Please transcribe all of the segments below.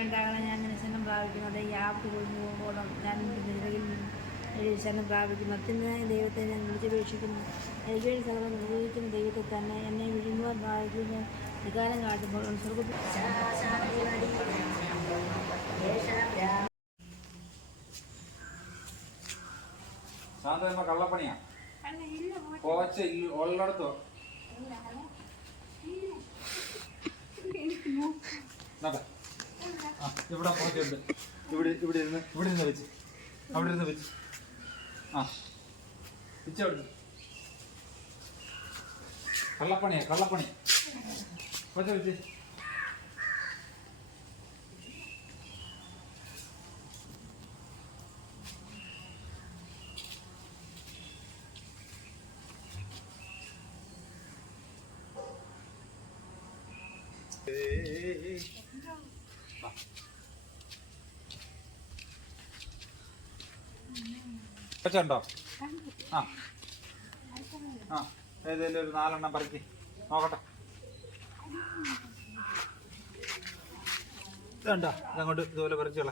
ഉണ്ടാകണം ഞാൻ നിരസനം പ്രാപിക്കുന്നത് ഈ ആപ്പ് കൊഴിഞ്ഞു പോകുമ്പോഴും ഞാൻ നിലവിൽ നിരസനം പ്രാപിക്കും മറ്റൊന്ന് ദൈവത്തെ ഞാൻ വിളിച്ചപേക്ഷിക്കുന്നു എനിക്ക് സകലം നിർവഹിക്കും ദൈവത്തെ തന്നെ എന്നെ വിഴുങ്ങുവാൻ പ്രാപിക്കുന്ന വികാരം കാട്ടുമ്പോൾ സ്വർഗത്തിൽ ശാന്തമ്മ കള്ളപ്പണിയാ. കോച്ച് ഉള്ളിടത്തോ ഇവിടെ പോച്ചുണ്ട് ഇവിടെ ഇവിടെ ഇരുന്ന് ഇവിടെ ഇരുന്ന് വെച്ച്. അവിടെ ഇരുന്ന് വെച്ച്. ആ. വെച്ച് അവിടെ ഇരുന്ന്. കള്ളപ്പണിയാ കള്ളപ്പണി. പോച്ച വെച്ച് വെച്ചുണ്ടോ? ആ. ആ ഏതെങ്കിലും ഒരു നാലെണ്ണം പറിക്ക്. നോക്കട്ടെ. ഇതുണ്ടോ? ഇതങ്ങോട്ട് ഇതുപോലെ പറിച്ചു കള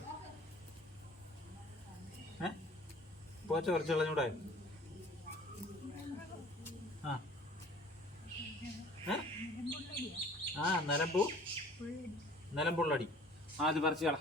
ഏ? പോച്ച പറിച്ചു കളഞ്ഞൂടെ? ആ. ഏ? ആ നരമ്പു നരമ്പുള്ളടി ആ അത് പറിച്ചു കള.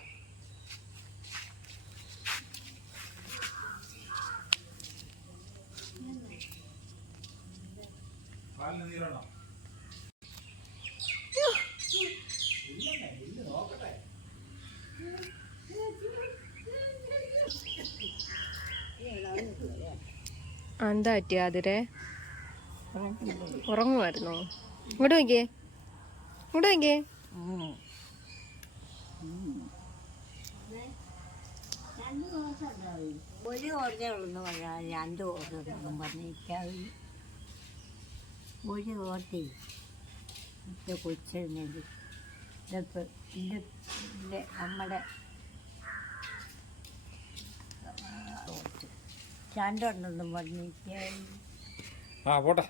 എന്താ പറ്റിയ അതിരെ ഉറങ്ങുമായിരുന്നോ ഇങ്ങോട്ട് നോക്കിയേ. ഇങ്ങോട്ട് എങ്കേ ഒരു ഓർമ്മയുള്ളൂ പറഞ്ഞാൽ രണ്ട് ഓർമ്മ പറഞ്ഞിരിക്കാതെ. ഒരു എന്റെ കൊച്ചിരുന്നത് നമ്മുടെ രണ്ടെണ്ണം പറഞ്ഞിരിക്കാതെ. ആ പോട്ടെ.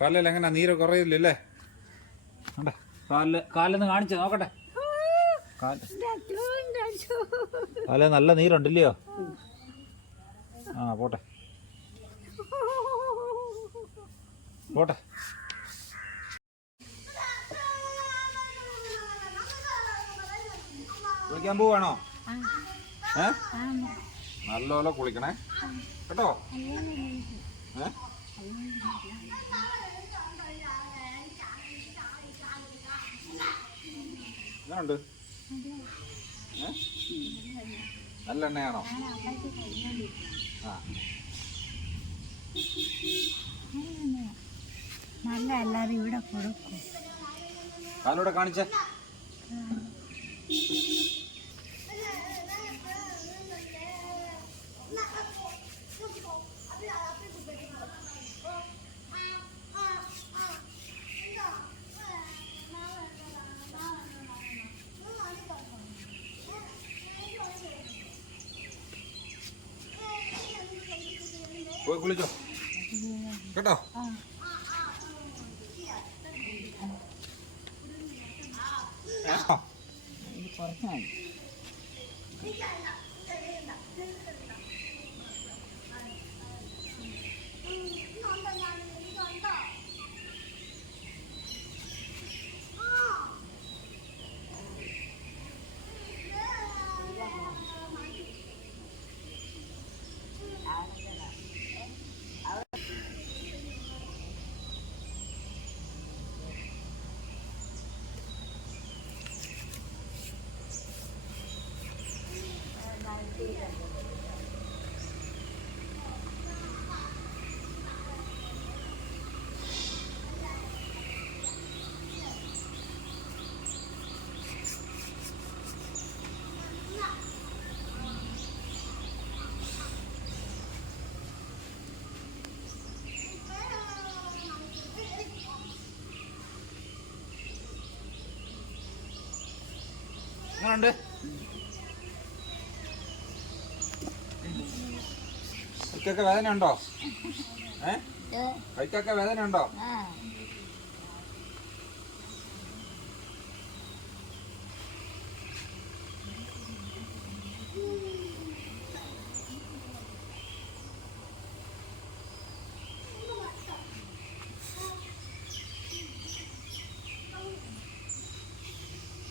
കാലിൽ എങ്ങനെ? നീര് കുറയില്ലല്ലേ? കാലിൽ കാലിന്ന് കാണിച്ചു നോക്കട്ടെ. കാല നല്ല നീരുണ്ടല്ലയോ? ആ പോട്ടെ. പോട്ടെ. കുളിക്കാൻ പോവാണോ? ഏ? നല്ലപോലെ കുളിക്കണേ. കേട്ടോ? ഏ? എങ്ങനുണ്ട്? നല്ല എണ്ണയാണോ? ആ. നല്ല എല്ലാവരും ഇവിടെ കൊടുക്കും. കാലൂടെ കാണിച്ചേ. പോയി കുളിച്ചോ. കേട്ടോ? കുറച്ചാണ് കണ്ട് കൈക്കൊക്കെ വേദന ഉണ്ടോ ഏ? കൈക്കൊക്കെ വേദന ഉണ്ടോ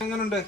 എങ്ങനെയുണ്ട്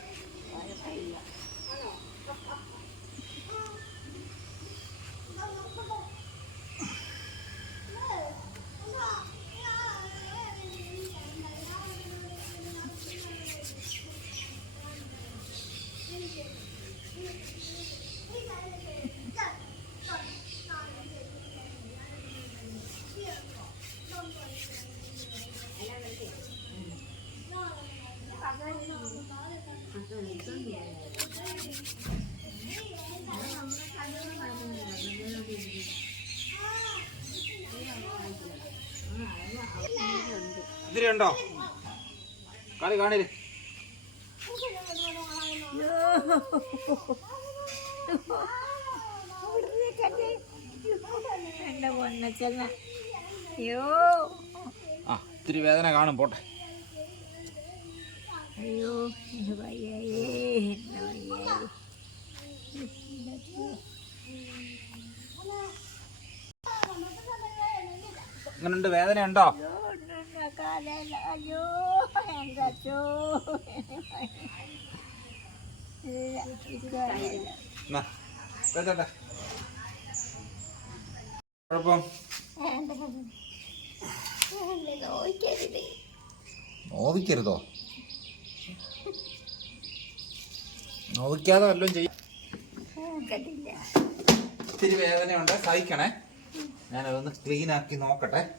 ഇത്തിരി ഉണ്ടോ? കളി കാണിൽ പൊന്നച്ചെന്ന അയ്യോ. ആ ഇത്തിരി വേദന കാണും പോട്ടെ. അയ്യോ വയ്യായേ വേദന ഉണ്ടോ അയ്യോ അച്ഛോ ഇല്ല, ഇത് കാര്യമില്ല. എന്നാ, വെച്ചോട്ടെ. കുഴപ്പം നോവിക്കരുതോ? നോവിക്കാതെ വല്ലതും ചെയ്യും. ഇത്തിരി വേദനയുണ്ട്. സഹിക്കണേ. ഞാനതൊന്ന് ക്ലീൻ ആക്കി നോക്കട്ടെ.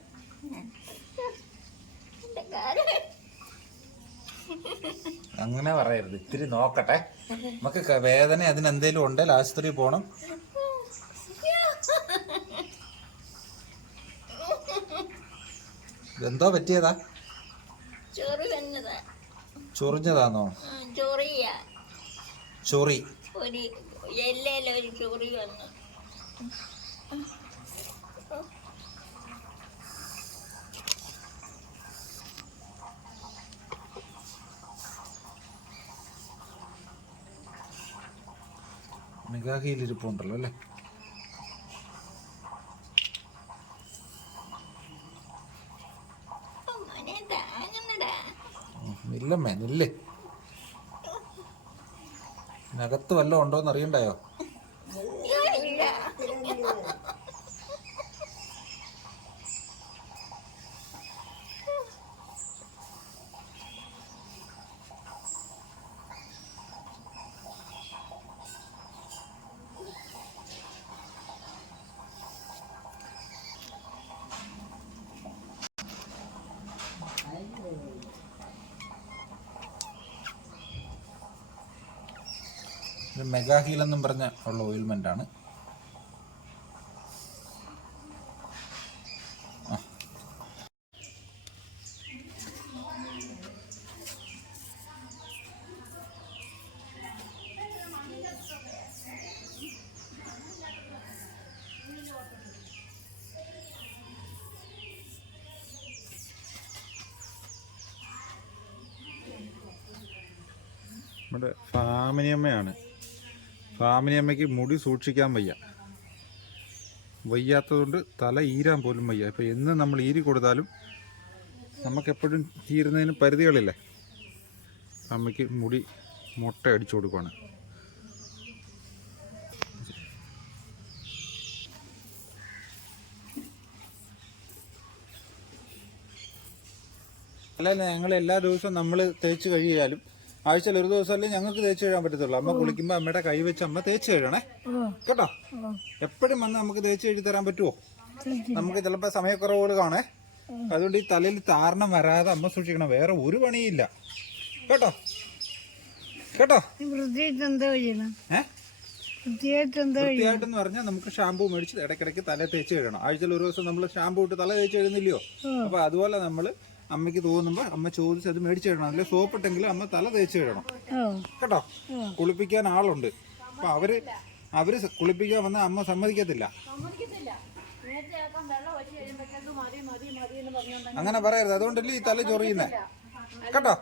അങ്ങനെ പറയരുത്. ഇത്തിരി നോക്കട്ടെ. നമുക്ക് വേദന വേദന അതിനെന്തേലും ഉണ്ടെങ്കിൽ ആശുപത്രി പോണം. എന്തോ പറ്റിയതാ? ചൊറിഞ്ഞതാന്നോ? ചൊറി. ചൊറി നിഗാഹിയിലിരിപ്പുണ്ടല്ലോ അല്ലേ? ഇല്ല താങ്ങുന്നടാ ഉം, നില്ലമ്മേ നില്ല് നകത്ത് വല്ലതും ഉണ്ടോന്ന് അറിയണ്ടായോ അയ്യോ, മെഗാ ഹീൽ എന്നും പറഞ്ഞ ഉള്ള ഓയിൽമെന്റ് ആണ്. നമ്മുടെ ഫാമിനിയമ്മയാണ് ഫാമിനിയമ്മയ്ക്ക് മുടി സൂക്ഷിക്കാൻ വയ്യ. വയ്യാത്തതുകൊണ്ട് തല ഈരാൻ പോലും വയ്യ. ഇപ്പം എന്ന് നമ്മൾ ഈരി കൊടുത്താലും നമുക്കെപ്പോഴും തീരുന്നതിന് പരിധികളില്ലേ? അമ്മയ്ക്ക് മുടി മുട്ട അടിച്ചു കൊടുക്കുകയാണ് അല്ല ഞങ്ങൾ എല്ലാ ദിവസവും നമ്മൾ തേച്ച് കഴിയാലും ആഴ്ചയിൽ ഒരു ദിവസമല്ലേ ഞങ്ങൾക്ക് തേച്ച് കഴുകാൻ പറ്റത്തുള്ളൂ. അമ്മ കുളിക്കുമ്പോ അമ്മയുടെ കൈ വെച്ച് അമ്മ തേച്ച് കഴുകണേ. കേട്ടോ? എപ്പോഴും വന്ന് നമുക്ക് തേച്ച് കഴുകി തരാൻ പറ്റുമോ നമുക്ക് ചിലപ്പോ സമയക്കുറവുകൾ കാണേ. അതുകൊണ്ട് ഈ തലയിൽ താരണം വരാതെ അമ്മ സൂക്ഷിക്കണം. വേറെ ഒരു പണിയില്ല. കേട്ടോ? കേട്ടോ? വൃത്തിയായിട്ടെന്ന് പറഞ്ഞാൽ നമുക്ക് ഷാമ്പു മേടിച്ച് ഇടയ്ക്കിടയ്ക്ക് തല തേച്ച് കഴുകണം. ആഴ്ചയിൽ ഒരു ദിവസം നമ്മൾ ഷാമ്പു ഇട്ട് തല തേച്ച് കഴിയുന്നില്ലയോ അപ്പൊ അതുപോലെ നമ്മൾ അമ്മയ്ക്ക് തോന്നുമ്പോൾ അമ്മ ചോദിച്ച് അത് മേടിച്ചു തരണം. അല്ലെ സോപ്പ് ഇട്ടെങ്കിലും അമ്മ തല തേച്ച് തരണം. ഓ കേട്ടോ? കുളിപ്പിക്കാൻ ആളുണ്ട്. അപ്പൊ അവർ അവർ കുളിപ്പിക്കാൻ വന്ന അമ്മ സമ്മതിക്കത്തില്ല. അങ്ങനെ പറയരുത്. അതുകൊണ്ടല്ലേ ഈ തല ചൊറിയുന്നേ? കേട്ടോ?